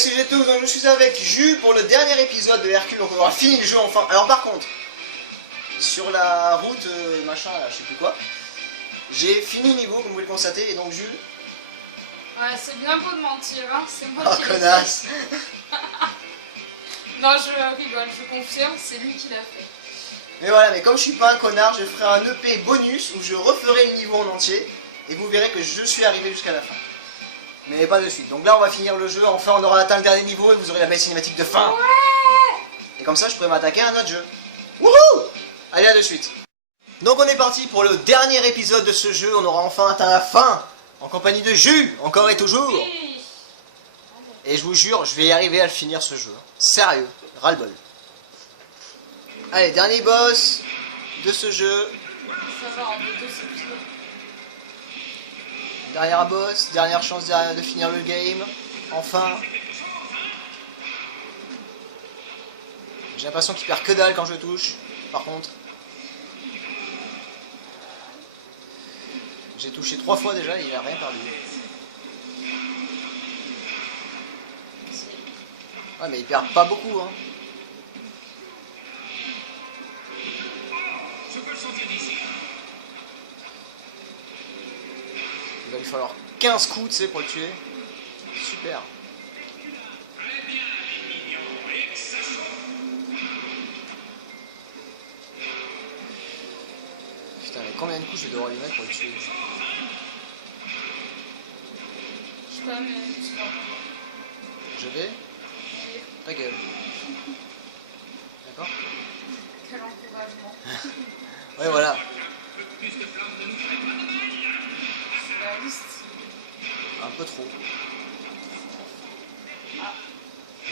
c'est tout, donc je suis avec Jus pour le dernier épisode de Hercule, donc on aura fini le jeu enfin. Alors par contre, sur la route, machin, là, je sais plus quoi, j'ai fini le niveau, comme vous pouvez le constater, et donc Jus... Ouais, c'est bien beau de mentir, hein, c'est moi Oh qui l'ai connasse. fait. Non, je rigole, je confirme, c'est lui qui l'a fait. Mais voilà, mais comme je suis pas un connard, je ferai un EP bonus où je referai le niveau en entier, et vous verrez que je suis arrivé jusqu'à la fin. Mais pas de suite. Donc là on va finir le jeu, enfin on aura atteint le dernier niveau et vous aurez la belle cinématique de fin. Ouais. Et comme ça je pourrai m'attaquer à un autre jeu. Wouhou! Allez, à de suite. Donc on est parti pour le dernier épisode de ce jeu, on aura enfin atteint la fin, en compagnie de Jus, encore et toujours. Oui. Et je vous jure, je vais y arriver à le finir ce jeu. Sérieux, ras-le-bol. Allez, dernier boss de ce jeu. Ça va, en deux, c'est plus long. Dernier boss, dernière chance de finir le game. Enfin. J'ai l'impression qu'il perd que dalle quand je touche. Par contre. J'ai touché 3 fois déjà et il a rien perdu. Ouais mais il perd pas beaucoup hein. Il va lui falloir 15 coups tu sais pour le tuer. Super. Putain mais combien de coups je vais devoir lui mettre pour le tuer? Je sais pas, mais c'est pas grave. Je vais. Ta gueule. D'accord? Quel encouragement. Ouais voilà. C'est réaliste. Un peu trop.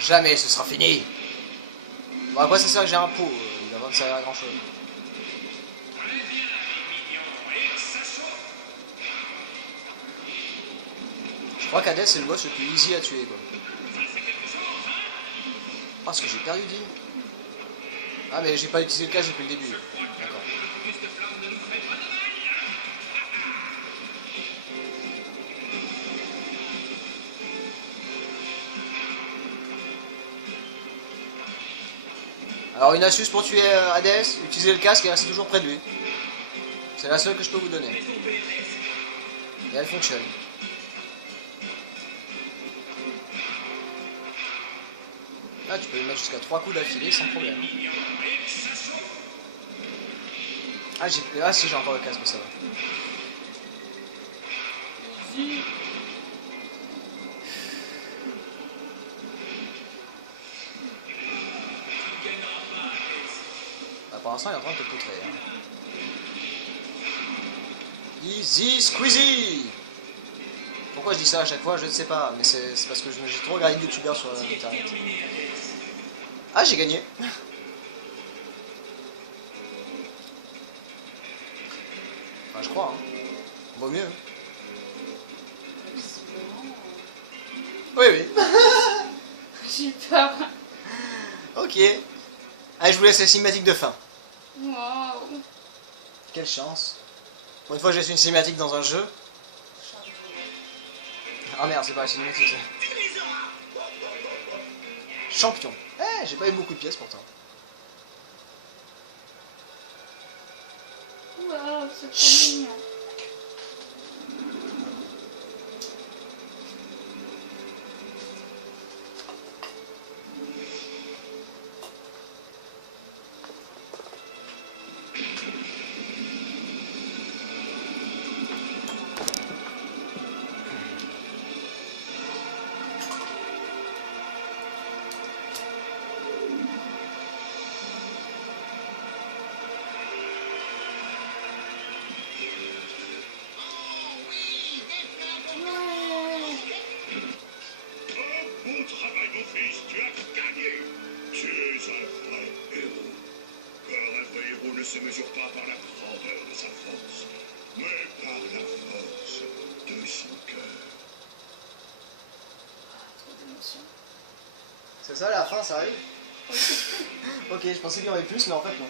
Jamais ce sera fini. Bon après c'est ça que j'ai un pot, il va pas me servir à grand chose. Je crois qu'Hadès c'est le boss le plus easy à tuer quoi. Parce que j'ai perdu 10. Ah mais j'ai pas utilisé le casque depuis le début. D'accord. Alors une astuce pour tuer Hades, utilisez le casque et restez toujours près de lui. C'est la seule que je peux vous donner. Et elle fonctionne. Là tu peux lui mettre jusqu'à 3 coups d'affilée sans problème. Ah si j'ai encore le casque, ça va. Bah, pour l'instant il est en train de te poutrer. Hein. Easy squeezy. Pourquoi je dis ça à chaque fois, je ne sais pas, mais c'est parce que j'ai trop regardé de youtubeurs sur internet. Ah j'ai gagné. Enfin je crois, hein. Vaut mieux. Oui oui. J'ai peur. Ok. Allez je vous laisse la cinématique de fin. Waouh. Quelle chance. Pour une fois j'ai laissé une cinématique dans un jeu. Ah merde c'est pas la cinématique ça. Champion. Eh j'ai pas eu beaucoup de pièces pourtant. Waouh, c'est trop mignon. Ne se mesure pas par la grandeur de sa force, mais par la force de son cœur. C'est ça la fin, ça arrive? Ok, je pensais qu'il y en avait plus, mais en fait non.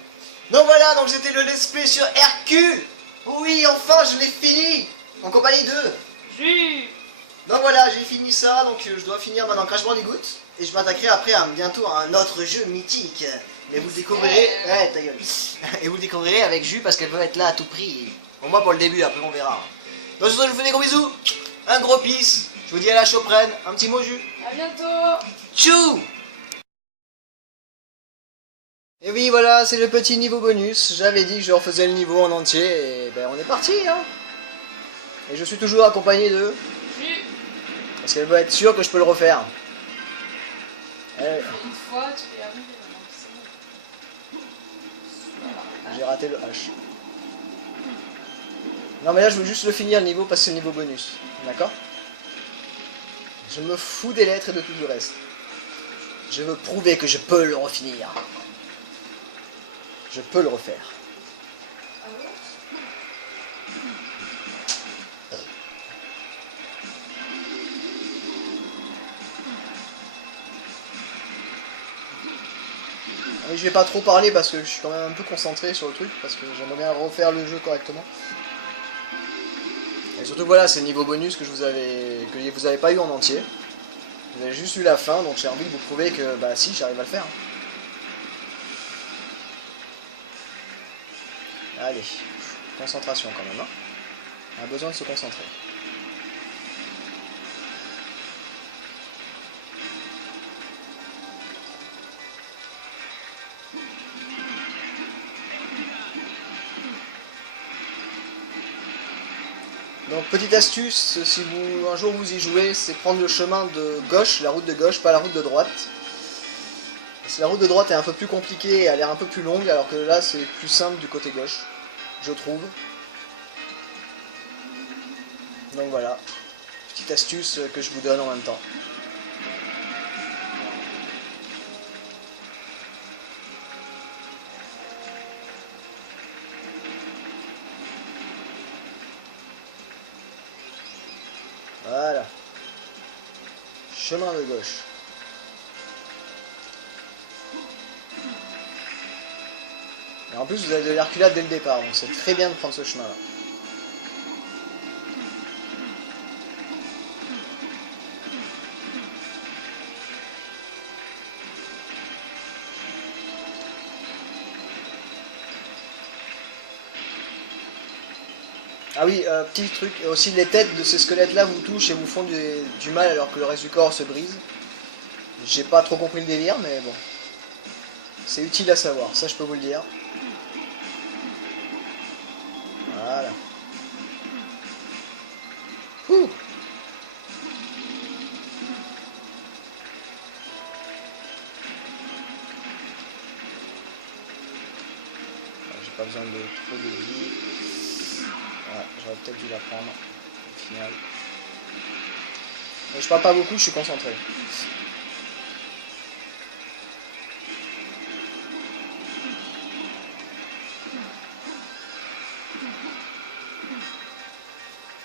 Donc voilà, donc c'était le let's play sur Hercule. Oui, enfin, je l'ai fini. En compagnie de... Jus. Donc voilà, j'ai fini ça, donc je dois finir maintenant Crash Bandicoot. Et je m'attaquerai après bientôt à un autre jeu mythique. Mais vous le découvrirez... Ouais, ta gueule. Et vous le découvrirez avec Jus parce qu'elle veut être là à tout prix. Au moins pour le début, après on verra. Donc je vous fais des gros bisous. Un gros peace. Je vous dis à la choprenne. Un petit mot Jus. À bientôt. Tchou. Et oui, voilà, c'est le petit niveau bonus. J'avais dit que je refaisais le niveau en entier. Et ben on est parti, hein. Et je suis toujours accompagné de... Jus. Parce qu'elle veut être sûre que je peux le refaire. Une fois, tu peux y arriver. J'ai raté le H. Non mais là je veux juste le finir le niveau parce que c'est le niveau bonus. D'accord? Je me fous des lettres et de tout le reste. Je veux prouver que je peux le refinir. Je peux le refaire. Ah ouais? Oui, je vais pas trop parler parce que je suis quand même un peu concentré sur le truc, parce que j'aimerais bien refaire le jeu correctement. Et surtout voilà, c'est le niveau bonus que vous avez pas eu en entier. Vous avez juste eu la fin, donc j'ai envie de vous prouver que bah si, j'arrive à le faire. Allez, concentration quand même, hein. On a besoin de se concentrer. Donc petite astuce, si vous un jour vous y jouez, c'est prendre le chemin de gauche, la route de gauche, pas la route de droite. Parce que la route de droite est un peu plus compliquée et elle a l'air un peu plus longue, alors que là c'est plus simple du côté gauche, je trouve. Donc voilà, petite astuce que je vous donne en même temps. Voilà. Chemin de gauche. Et en plus vous avez de l'herculade dès le départ, donc c'est très bien de prendre ce chemin-là. Ah oui, petit truc, aussi les têtes de ces squelettes-là vous touchent et vous font du mal alors que le reste du corps se brise. J'ai pas trop compris le délire, mais bon. C'est utile à savoir, ça je peux vous le dire. Voilà. Ouh. J'ai pas besoin de trop de vie. Ouais, j'aurais peut-être dû la prendre au final. Mais je parle pas beaucoup, je suis concentré.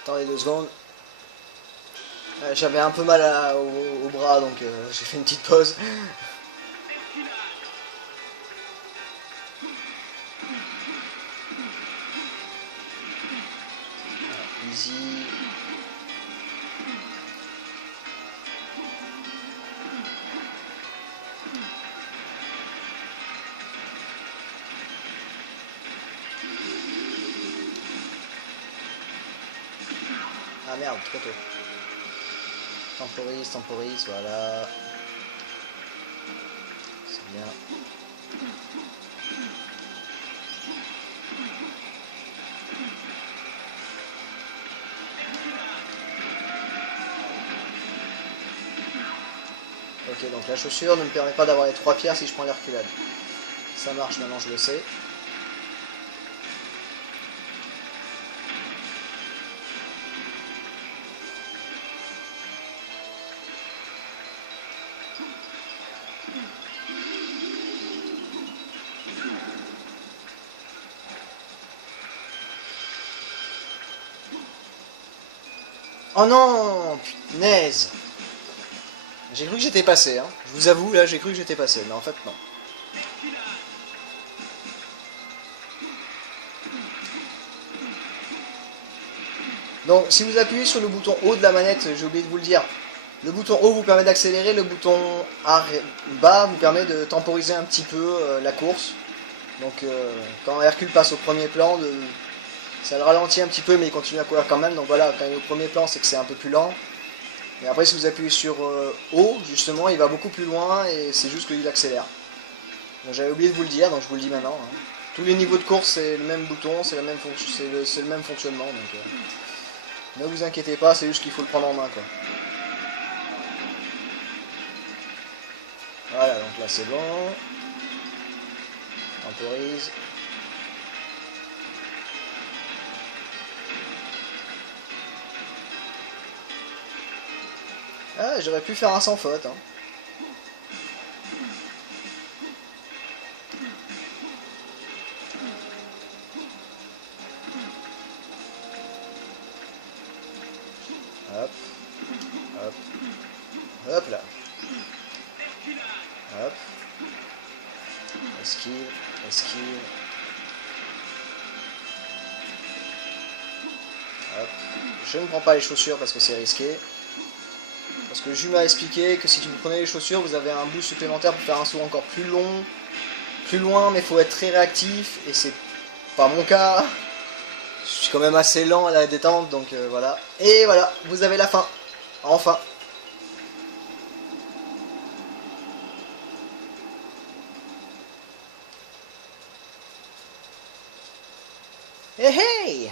Attendez 2 secondes. J'avais un peu mal au bras, donc j'ai fait une petite pause. Easy. Ah merde, trop tôt. Temporise, voilà. C'est bien. Ok, donc la chaussure ne me permet pas d'avoir les 3 pierres si je prends l'herculade. Ça marche, maintenant je le sais. Oh non, punaise. J'ai cru que j'étais passé, hein. Je vous avoue, là, j'ai cru que j'étais passé, mais en fait, non. Donc si vous appuyez sur le bouton haut de la manette, j'ai oublié de vous le dire, le bouton haut vous permet d'accélérer, le bouton bas vous permet de temporiser un petit peu la course. Donc quand Hercule passe au premier plan, ça le ralentit un petit peu mais il continue à courir quand même. Donc voilà, quand il est au premier plan c'est que c'est un peu plus lent. Et après si vous appuyez sur haut, justement il va beaucoup plus loin et c'est juste qu'il accélère. J'avais oublié de vous le dire, donc je vous le dis maintenant. Hein. Tous les niveaux de course c'est le même bouton, c'est le même fonctionnement. Donc ne vous inquiétez pas, c'est juste qu'il faut le prendre en main quoi. Voilà, donc là c'est bon. Temporise. Ah, j'aurais pu faire un sans faute. Hein. Hop, hop, hop là. Hop. Esquive, esquive. Hop. Je ne prends pas les chaussures parce que c'est risqué. Parce que Jules m'a expliqué que si vous prenez les chaussures, vous avez un boost supplémentaire pour faire un saut encore plus long, plus loin, mais il faut être très réactif, et c'est pas mon cas. Je suis quand même assez lent à la détente, donc voilà. Et voilà, vous avez la fin. Enfin. Hey hey!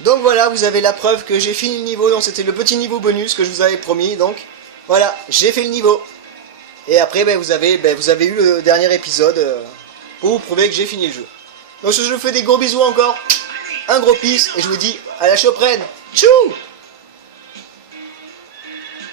Donc voilà, vous avez la preuve que j'ai fini le niveau, donc c'était le petit niveau bonus que je vous avais promis, donc voilà, j'ai fait le niveau. Et après, ben, vous avez eu le dernier épisode pour vous prouver que j'ai fini le jeu. Donc je vous fais des gros bisous encore, un gros peace, et je vous dis à la choprenne, tchou!